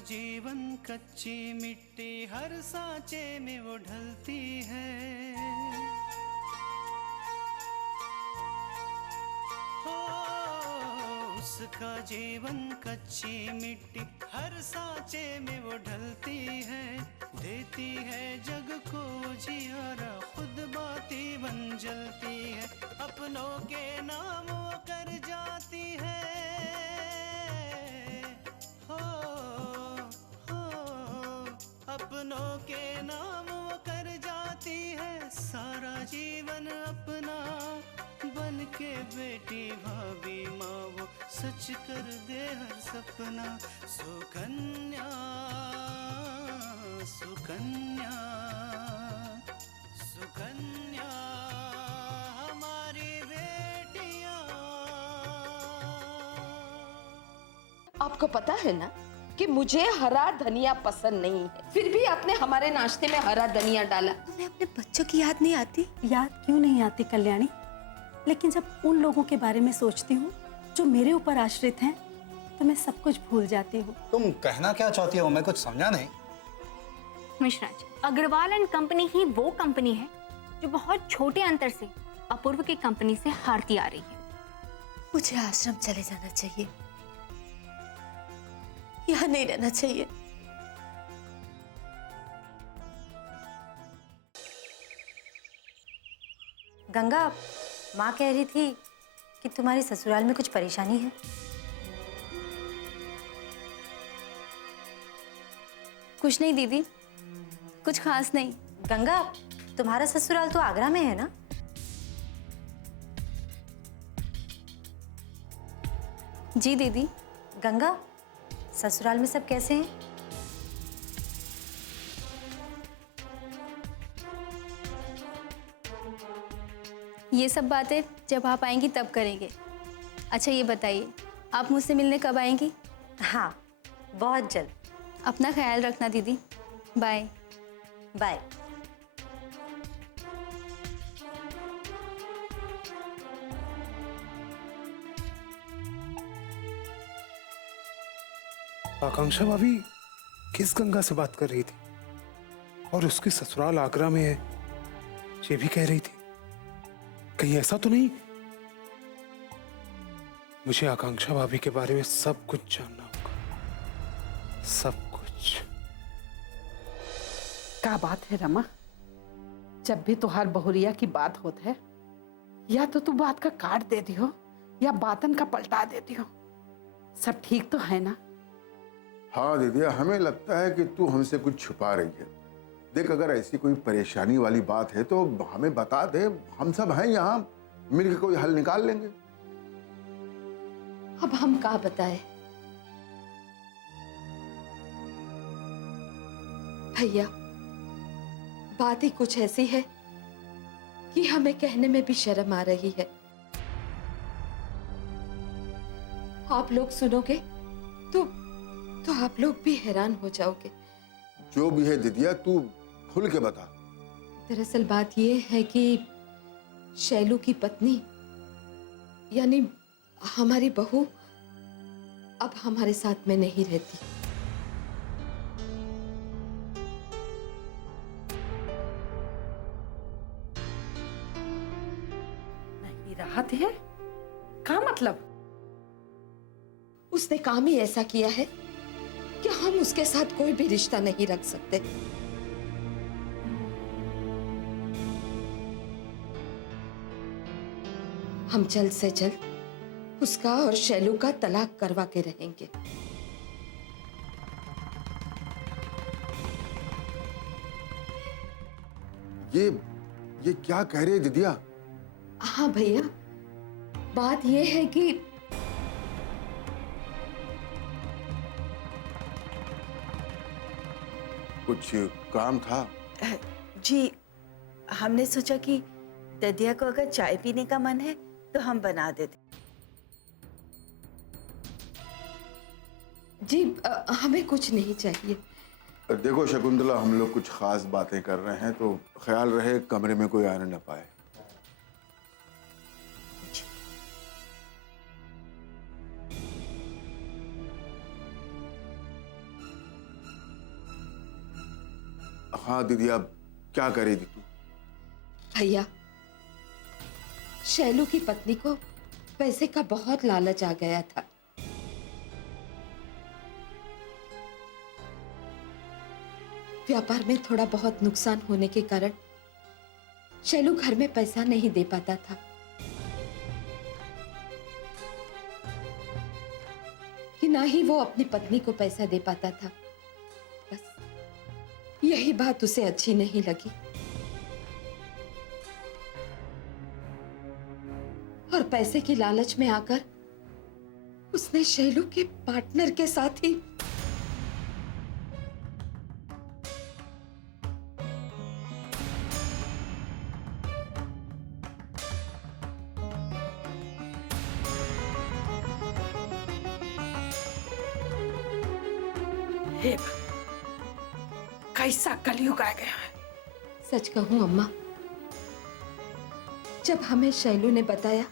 जीवन कच्ची मिट्टी हर सांचे में वो ढलती है। हो उसका जीवन कच्ची मिट्टी हर सांचे में वो ढलती है। देती है जग को जियारा खुद बाती बन जलती है। अपनों के नाम वो कर जाती है। अपनों के नाम वो कर जाती है। सारा जीवन अपना बन के बेटी भाभी माँ वो सच कर दे हर सपना। सुकन्या सुकन्या सुकन्या हमारी बेटियाँ। आपको पता है ना कि मुझे हरा धनिया पसंद नहीं है, फिर भी आपने हमारे नाश्ते में हरा धनिया डाला। तुम्हें अपने बच्चों की याद नहीं आती? याद क्यों नहीं आती कल्याणी, लेकिन जब उन लोगों के बारे में सोचती हूँ जो मेरे ऊपर आश्रित हैं, तो मैं सब कुछ भूल जाती हूँ। तुम कहना क्या चाहती हो, मैं कुछ समझा नहीं। मिश्रा जी, अग्रवाल एंड कंपनी ही वो कंपनी है जो बहुत छोटे अंतर से अपूर्व की कंपनी से हारती आ रही है। मुझे आश्रम चले जाना चाहिए, यहाँ नहीं रहना चाहिए। गंगा, माँ कह रही थी कि तुम्हारी ससुराल में कुछ परेशानी है। कुछ नहीं दीदी, कुछ खास नहीं। गंगा, तुम्हारा ससुराल तो आगरा में है ना? जी दीदी। गंगा, ससुराल में सब कैसे हैं? ये सब बातें जब आप आएंगी तब करेंगे। अच्छा ये बताइए, आप मुझसे मिलने कब आएंगी? हाँ, बहुत जल्द। अपना ख्याल रखना दीदी। Bye bye. आकांक्षा भाभी किस गंगा से बात कर रही थी? और उसकी ससुराल आगरा में है ये भी कह रही थी। कहीं ऐसा तो नहीं? मुझे आकांक्षा भाभी के बारे में सब कुछ जानना होगा, सब कुछ। क्या बात है रमा, जब भी तुहार बहुरिया की बात होत है, या तो तू बात का काट देती हो या बातन का पलटा देती हो। सब ठीक तो है ना? हाँ दीदी, हमें लगता है कि तू हमसे कुछ छुपा रही है। देख, अगर ऐसी कोई परेशानी वाली बात है तो हमें बता दे, हम सब हैं यहाँ, मिलकर कोई हल निकाल लेंगे। अब हम क्या बताएं? भैया, बात ही कुछ ऐसी है कि हमें कहने में भी शर्म आ रही है। आप लोग सुनोगे तो आप लोग भी हैरान हो जाओगे। जो भी है दीदिया, तू खुल के बता। दरअसल बात यह है कि शैलू की पत्नी यानी हमारी बहू अब हमारे साथ में नहीं रहती। नहीं राहत है? क्या मतलब? उसने काम ही ऐसा किया है कि हम उसके साथ कोई भी रिश्ता नहीं रख सकते। हम जल्द से जल्द उसका और शैलू का तलाक करवा के रहेंगे। ये क्या कह रही है दीदिया? हाँ भैया, बात यह है कि कुछ काम था? जी, हमने सोचा कि ददिया को अगर चाय पीने का मन है तो हम बना देते। जी हमें कुछ नहीं चाहिए। देखो शकुंतला, हम लोग कुछ खास बातें कर रहे हैं तो ख्याल रहे कमरे में कोई आने न पाए। हाँ दीदी, अब क्या करेगी तू? भैया, शैलू की पत्नी को पैसे का बहुत लालच आ गया था। व्यापार में थोड़ा बहुत नुकसान होने के कारण शैलू घर में पैसा नहीं दे पाता था। कि ना ही वो अपनी पत्नी को पैसा दे पाता था। बस यही बात उसे अच्छी नहीं लगी और पैसे की लालच में आकर उसने शैलू के पार्टनर के साथ ही हे कैसा कलयुग आ गया है। सच कहूं अम्मा, जब हमें शैलू ने बताया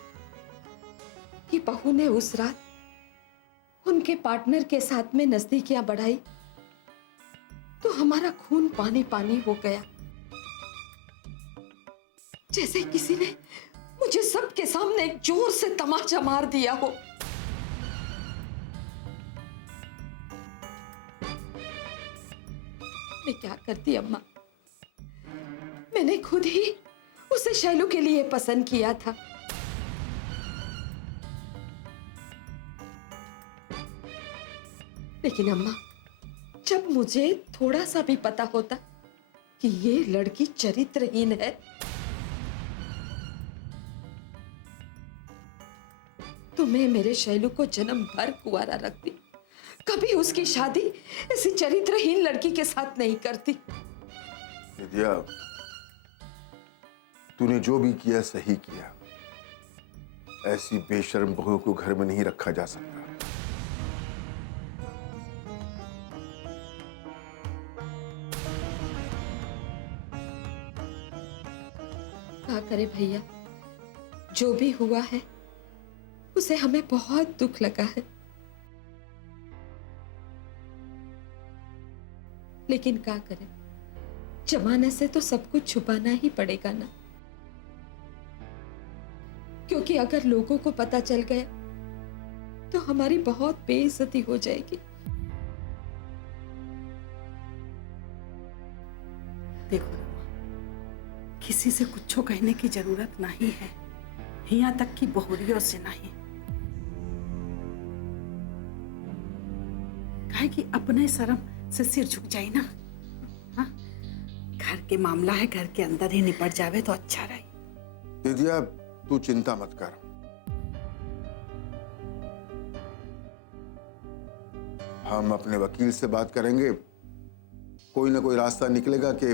कि बहू ने उस रात उनके पार्टनर के साथ में नजदीकियां बढ़ाई तो हमारा खून पानी पानी हो गया। जैसे किसी ने मुझे सबके सामने एक जोर से तमाचा मार दिया हो। मैं क्या करती अम्मा, मैंने खुद ही उसे शैलू के लिए पसंद किया था। लेकिन अम्मा, जब मुझे थोड़ा सा भी पता होता कि ये लड़की चरित्रहीन है, तो मैं मेरे शैलू को जन्म भर कुंवारा रखती, कभी उसकी शादी ऐसी चरित्रहीन लड़की के साथ नहीं करती। विद्या, तूने जो भी किया सही किया। ऐसी बेशर्म बहू को घर में नहीं रखा जा सकता। क्या करे भैया, जो भी हुआ है उसे हमें बहुत दुख लगा है। लेकिन क्या करें, जमाने से तो सब कुछ छुपाना ही पड़ेगा ना, क्योंकि अगर लोगों को पता चल गया तो हमारी बहुत बेइज्जती हो जाएगी। देखो रमा, किसी से कुछ कहने की जरूरत नहीं है, यहाँ तक कि बहुरियों से नहीं। काहे कि अपने शर्म से सिर झुक जाए ना। हाँ? घर के मामला है, घर के अंदर ही निपट जावे तो अच्छा रहे। दीदिया, तू चिंता मत कर। हम अपने वकील से बात करेंगे, कोई ना कोई रास्ता निकलेगा कि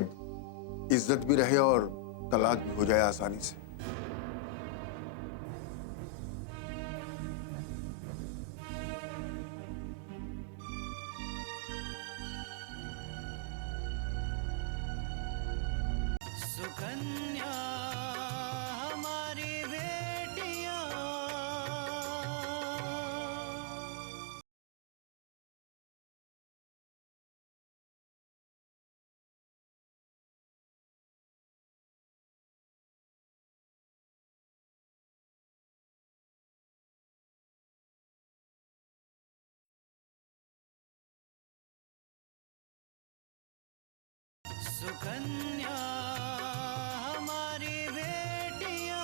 इज्जत भी रहे और तलाक भी हो जाए आसानी से। सुकन्या हमारी बेटियां। सुकन्या हमारी बेटियां।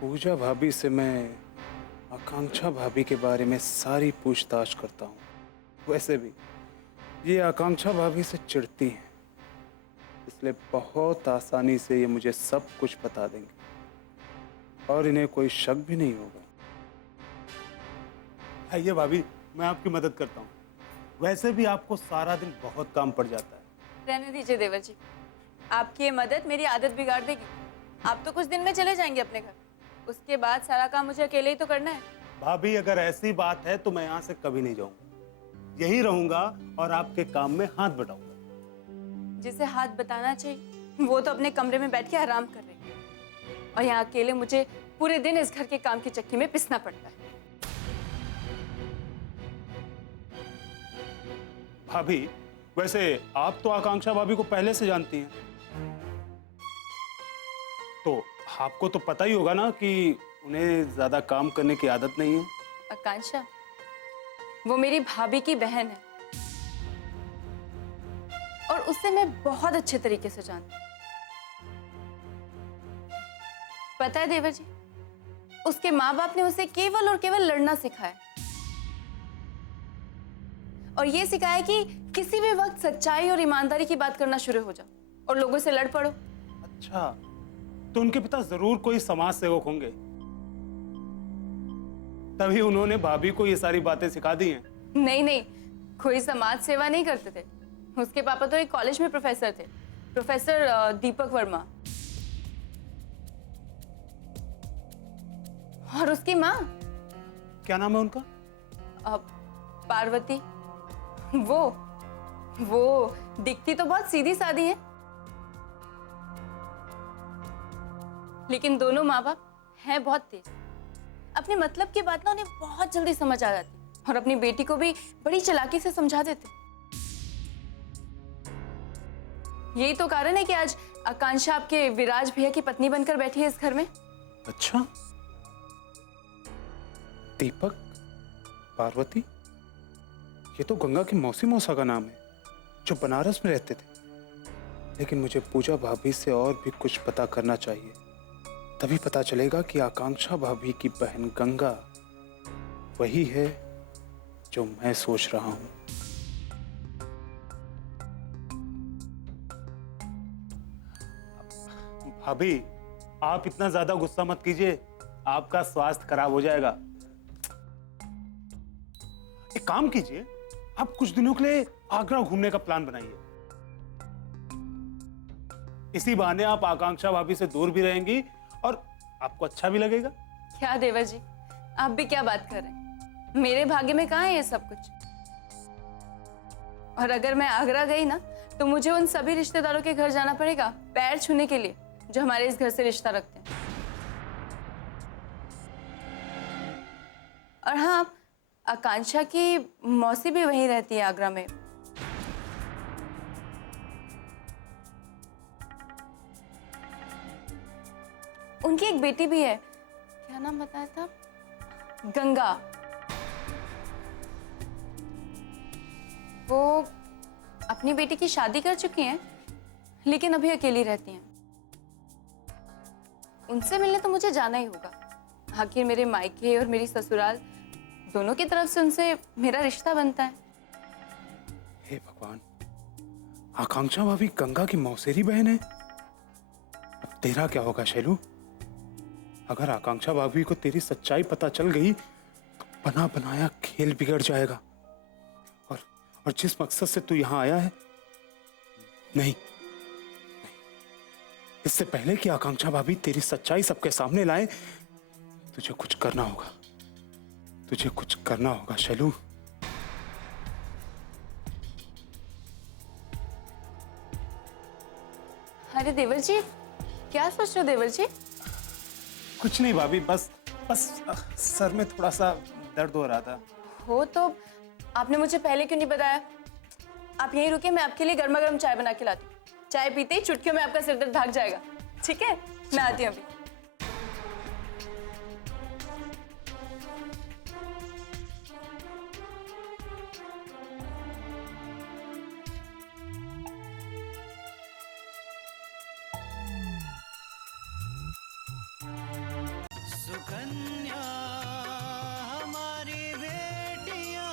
पूजा भाभी से मैं आकांक्षा भाभी के बारे में सारी पूछताछ करता हूँ। वैसे भी ये आकांक्षा भाभी से चिढ़ती हैं, इसलिए बहुत आसानी से ये मुझे सब कुछ बता देंगे और इन्हें कोई शक भी नहीं होगा। आइए भाभी, मैं आपकी मदद करता हूँ। वैसे भी आपको सारा दिन बहुत काम पड़ जाता है। रहने दीजिए देवर जी, आपकी ये मदद मेरी आदत बिगाड़ देगी। आप तो कुछ दिन में चले जाएंगे अपने घर, उसके बाद सारा काम मुझे अकेले ही तो करना है। भाभी, अगर ऐसी बात है तो मैं यहाँ से कभी नहीं जाऊंगा, यही रहूंगा और आपके काम में हाथ बटाऊंगा। जिसे हाथ बताना चाहिए वो तो अपने कमरे में बैठ के आराम कर रही है और यहाँ अकेले मुझे पूरे दिन इस घर के काम की चक्की में पिसना पड़ता है। भाभी, वैसे आप तो आकांक्षा भाभी को पहले से जानती हैं, तो आपको तो पता ही होगा ना कि उन्हें ज्यादा काम करने की आदत नहीं है। आकांक्षा वो मेरी भाभी की बहन है और उसे मैं बहुत अच्छे तरीके से जानती हूँ। पता है देवर जी, उसके माँ बाप ने उसे केवल और केवल लड़ना सिखाया और ये सिखाया कि किसी भी वक्त सच्चाई और ईमानदारी की बात करना शुरू हो जाओ और लोगों से लड़ पड़ो। अच्छा, तो उनके पिता जरूर कोई समाज सेवक होंगे, तभी उन्होंने भाभी को ये सारी बातें सिखा दी हैं। नहीं नहीं, कोई समाज सेवा नहीं करते थे। उसके पापा तो एक कॉलेज में प्रोफेसर थे, प्रोफेसर दीपक वर्मा। और उसकी माँ, क्या नाम है उनका? पार्वती। वो दिखती तो बहुत सीधी सादी है, लेकिन दोनों माँ बाप हैं बहुत तेज। अपने मतलब की बात ना उन्हें बहुत जल्दी समझ आ जाती और अपनी बेटी को भी बड़ी चालाकी से समझा देते। यही तो कारण है कि आज आकांक्षा आपके विराज भैया की पत्नी बनकर बैठी है इस घर में। अच्छा, दीपक, पार्वती, ये तो गंगा की मौसी मौसा का नाम है जो बनारस में रहते थे। लेकिन मुझे पूजा भाभी से और भी कुछ पता करना चाहिए, तभी पता चलेगा कि आकांक्षा भाभी की बहन गंगा वही है जो मैं सोच रहा हूं। भाभी, आप इतना ज्यादा गुस्सा मत कीजिए, आपका स्वास्थ्य खराब हो जाएगा। एक काम कीजिए, आप कुछ दिनों के लिए आगरा घूमने का प्लान बनाइए। इसी बहाने आप आकांक्षा भाभी से दूर भी रहेंगी और आपको अच्छा भी लगेगा। क्या देवर जी, आप भी क्या बात कर रहे हैं? मेरे भाग्य में कहाँ है ये सब कुछ? और अगर मैं आगरा गई ना तो मुझे उन सभी रिश्तेदारों के घर जाना पड़ेगा पैर छूने के लिए जो हमारे इस घर से रिश्ता रखते हैं। और हाँ, आकांक्षा की मौसी भी वहीं रहती है आगरा में। उनकी एक बेटी भी है, क्या नाम बताया था? गंगा। वो अपनी बेटी की शादी कर चुकी हैं, लेकिन अभी अकेली रहती हैं। उनसे मिलने तो मुझे जाना ही होगा। आखिर मेरे मायके और मेरी ससुराल दोनों की तरफ से उनसे मेरा रिश्ता बनता है। हे भगवान, आकांक्षा भाभी गंगा की मौसेरी बहन है। अब तेरा क्या होगा शैलू? अगर आकांक्षा भाभी को तेरी सच्चाई पता चल गई तो बना बनाया खेल बिगड़ जाएगा। और जिस मकसद से तू यहां आया है, नहीं, इससे पहले कि आकांक्षा भाभी तेरी सच्चाई सबके सामने लाए, तुझे कुछ करना होगा। तुझे कुछ करना होगा शैलू। अरे देवर जी, क्या सोच रहे हो देवर जी? कुछ नहीं भाभी, बस सर में थोड़ा सा दर्द हो रहा था। हो तो आपने मुझे पहले क्यों नहीं बताया? आप यहीं रुके, मैं आपके लिए गर्मा गर्म चाय बना के लाती हूँ। चाय पीते ही चुटकियों में आपका सिर दर्द भाग जाएगा। ठीक है, मैं आती हूँ अभी। सुकन्या हमारी बेटियां,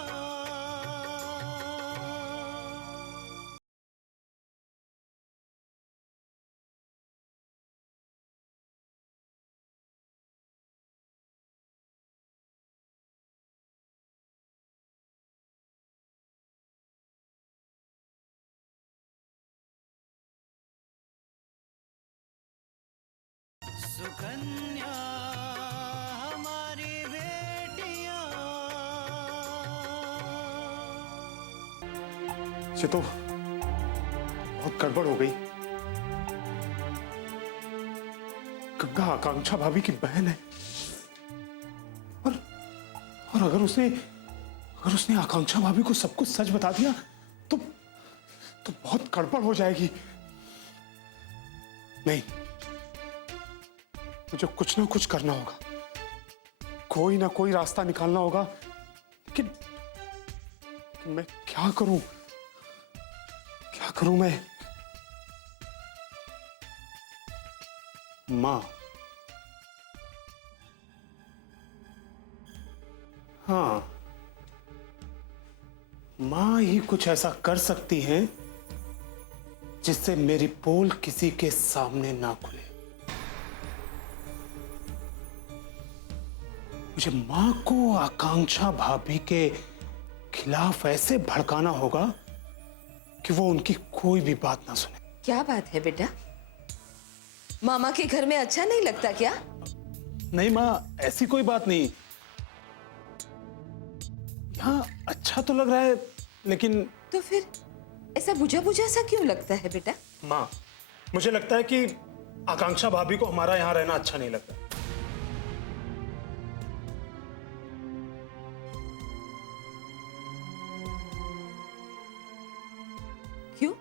सुकन्या हमारी बेटियां। चितो, बहुत गड़बड़ हो गई। गंगा आकांक्षा भाभी की बहन है और अगर उसने आकांक्षा भाभी को सब कुछ सच बता दिया तो बहुत गड़बड़ हो जाएगी। नहीं, मुझे कुछ ना कुछ करना होगा, कोई ना कोई रास्ता निकालना होगा। लेकिन मैं क्या करूं मैं? मां, हाँ, मां ही कुछ ऐसा कर सकती हैं जिससे मेरी पोल किसी के सामने ना खुले। मुझे मां को आकांक्षा भाभी के खिलाफ ऐसे भड़काना होगा कि वो उनकी कोई भी बात ना सुने। क्या बात है बेटा, मामा के घर में अच्छा नहीं लगता क्या? नहीं मां, ऐसी कोई बात नहीं। यहाँ अच्छा तो लग रहा है, लेकिन तो फिर ऐसा बुझा बुझा सा क्यों लगता है बेटा? मां, मुझे लगता है कि आकांक्षा भाभी को हमारा यहाँ रहना अच्छा नहीं लगता। क्यों?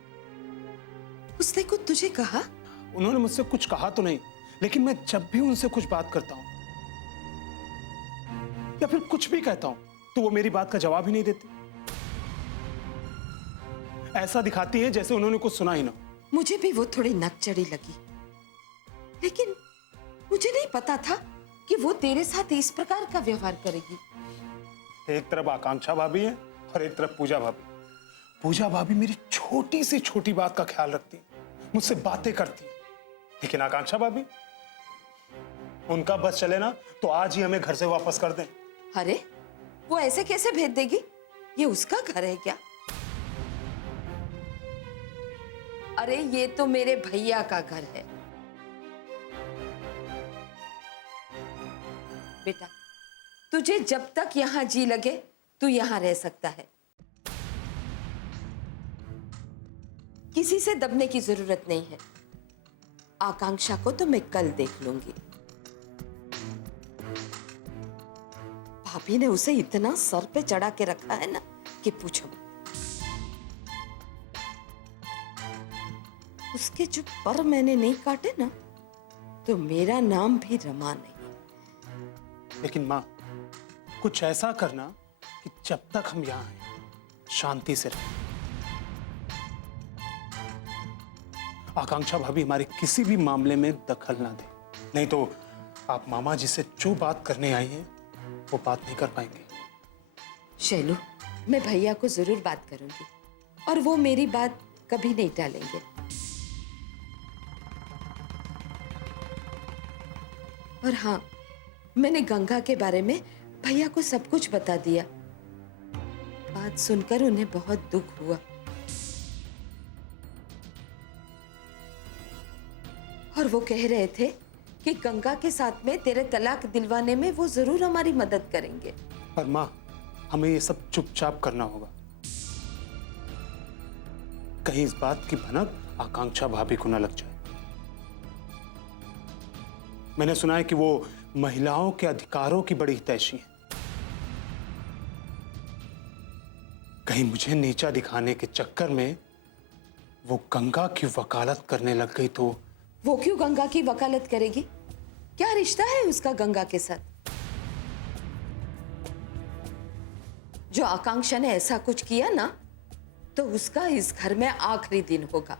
उसने कुछ तुझे कहा? उन्होंने मुझसे कुछ कहा तो नहीं, लेकिन मैं जब भी उनसे कुछ बात करता हूं या फिर कुछ भी कहता हूं तो वो मेरी बात का जवाब ही नहीं देती। ऐसा दिखाती है जैसे उन्होंने कुछ सुना ही ना। मुझे भी वो थोड़ी नकचड़ी लगी, लेकिन मुझे नहीं पता था कि वो तेरे साथ इस प्रकार का व्यवहार करेगी। एक तरफ आकांक्षा भाभी है और एक तरफ पूजा भाभी। पूजा भाभी मेरी छोटी से छोटी बात का ख्याल रखती है, मुझसे बातें करती है, लेकिन आकांक्षा भाभी, उनका बस चले ना तो आज ही हमें घर से वापस कर दें। अरे वो ऐसे कैसे भेज देगी? ये उसका घर है क्या? अरे ये तो मेरे भैया का घर है। बेटा, तुझे जब तक यहां जी लगे तू यहां रह सकता है, किसी से दबने की जरूरत नहीं है। आकांक्षा को तो मैं कल देख लूंगी। भाभी ने उसे इतना सर पे चढ़ा के रखा है ना कि पूछो। उसके जो पर मैंने नहीं काटे ना तो मेरा नाम भी रमा नहीं। लेकिन मां, कुछ ऐसा करना कि जब तक हम यहां हैं शांति से रहें। आकांक्षा भाभी हमारे किसी भी मामले में दखल ना दे, नहीं तो आप मामा जी से जो बात करने आई हैं वो बात नहीं कर पाएंगे। शैलू, मैं भैया को जरूर बात करूंगी और वो मेरी बात कभी नहीं टालेंगे। और हाँ, मैंने गंगा के बारे में भैया को सब कुछ बता दिया। बात सुनकर उन्हें बहुत दुख हुआ और वो कह रहे थे कि गंगा के साथ में तेरे तलाक दिलवाने में वो जरूर हमारी मदद करेंगे। पर मां, हमें ये सब चुपचाप करना होगा, कहीं इस बात की भनक आकांक्षा भाभी को न लग जाए। मैंने सुना है कि वो महिलाओं के अधिकारों की बड़ी हितैषी है। कहीं मुझे नीचा दिखाने के चक्कर में वो गंगा की वकालत करने लग गई तो। वो क्यों गंगा की वकालत करेगी? क्या रिश्ता है उसका गंगा के साथ? जो आकांक्षा ने ऐसा कुछ किया ना तो उसका इस घर में आखिरी दिन होगा।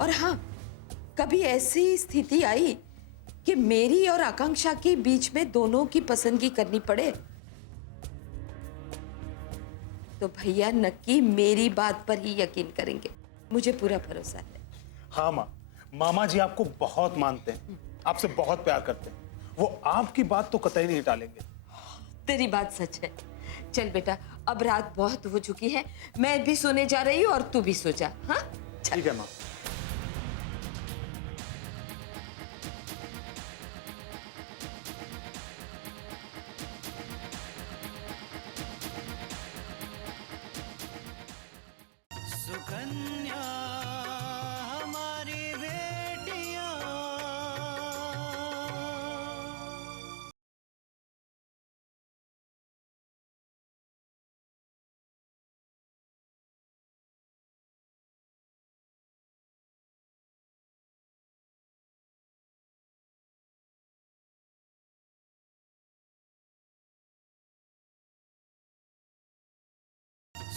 और हाँ, कभी ऐसी स्थिति आई कि मेरी और आकांक्षा के बीच में दोनों की पसंदगी करनी पड़े तो भैया नक्की मेरी बात पर ही यकीन करेंगे। मुझे पूरा भरोसा है। हाँ माँ, मामा जी आपको बहुत मानते हैं, आपसे बहुत प्यार करते हैं। वो आपकी बात तो कतई नहीं टालेंगे। तेरी बात सच है। चल बेटा, अब रात बहुत हो चुकी है, मैं भी सोने जा रही हूँ और तू भी सो जा। हाँ, ठीक है माँ।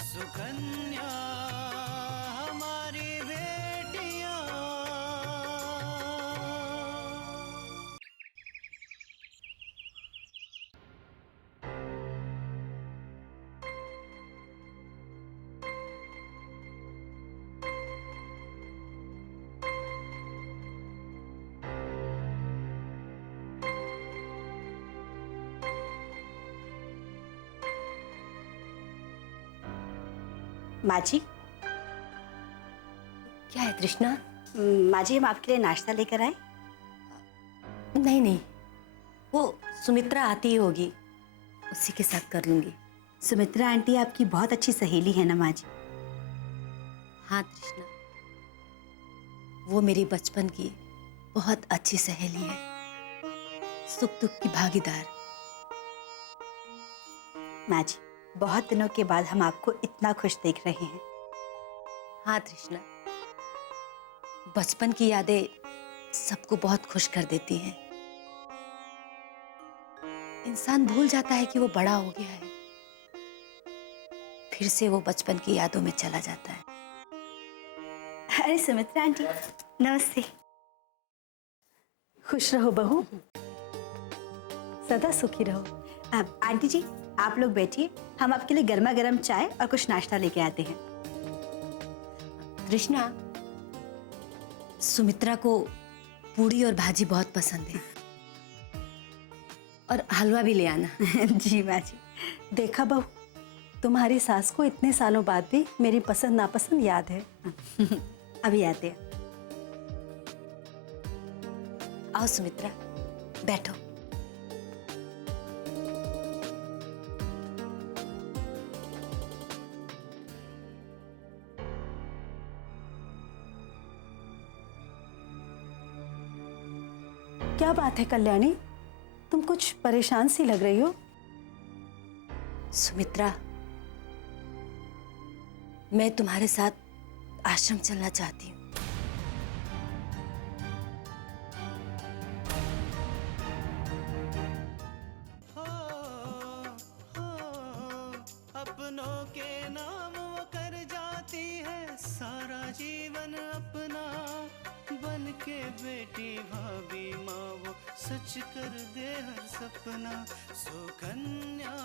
सुकन्या हमारी बेटियां। माँ जी, क्या है तृष्णा? माँ जी हम आपके लिए नाश्ता लेकर आए। नहीं नहीं, वो सुमित्रा आती ही होगी, उसी के साथ कर लूंगी। सुमित्रा आंटी आपकी बहुत अच्छी सहेली है ना माँ जी? हाँ तृष्णा, वो मेरी बचपन की बहुत अच्छी सहेली है, सुख दुख की भागीदार। माँ जी, बहुत दिनों के बाद हम आपको इतना खुश देख रहे हैं। हाँ तृष्णा, बचपन की यादें सबको बहुत खुश कर देती हैं। इंसान भूल जाता है कि वो बड़ा हो गया है, फिर से वो बचपन की यादों में चला जाता है। अरे सुमित्रा आंटी, नमस्ते। खुश रहो बहू, सदा सुखी रहो। अब आंटी जी आप लोग बैठिए, हम आपके लिए गर्मा गर्म चाय और कुछ नाश्ता लेके आते हैं। कृष्णा, सुमित्रा को पूड़ी और भाजी बहुत पसंद है, और हलवा भी ले आना। जी माँ जी। देखा बहू, तुम्हारी सास को इतने सालों बाद भी मेरी पसंद नापसंद याद है। अभी आते हैं। आओ सुमित्रा, बैठो। क्या बात है कल्याणी, तुम कुछ परेशान सी लग रही हो। सुमित्रा, मैं तुम्हारे साथ आश्रम चलना चाहती हूँ। अपनों के नाम वो कर जाती है सारा जीवन अपना, बन के बेटी भाभी माँ वो सच कर दे हर सपना। सुकन्या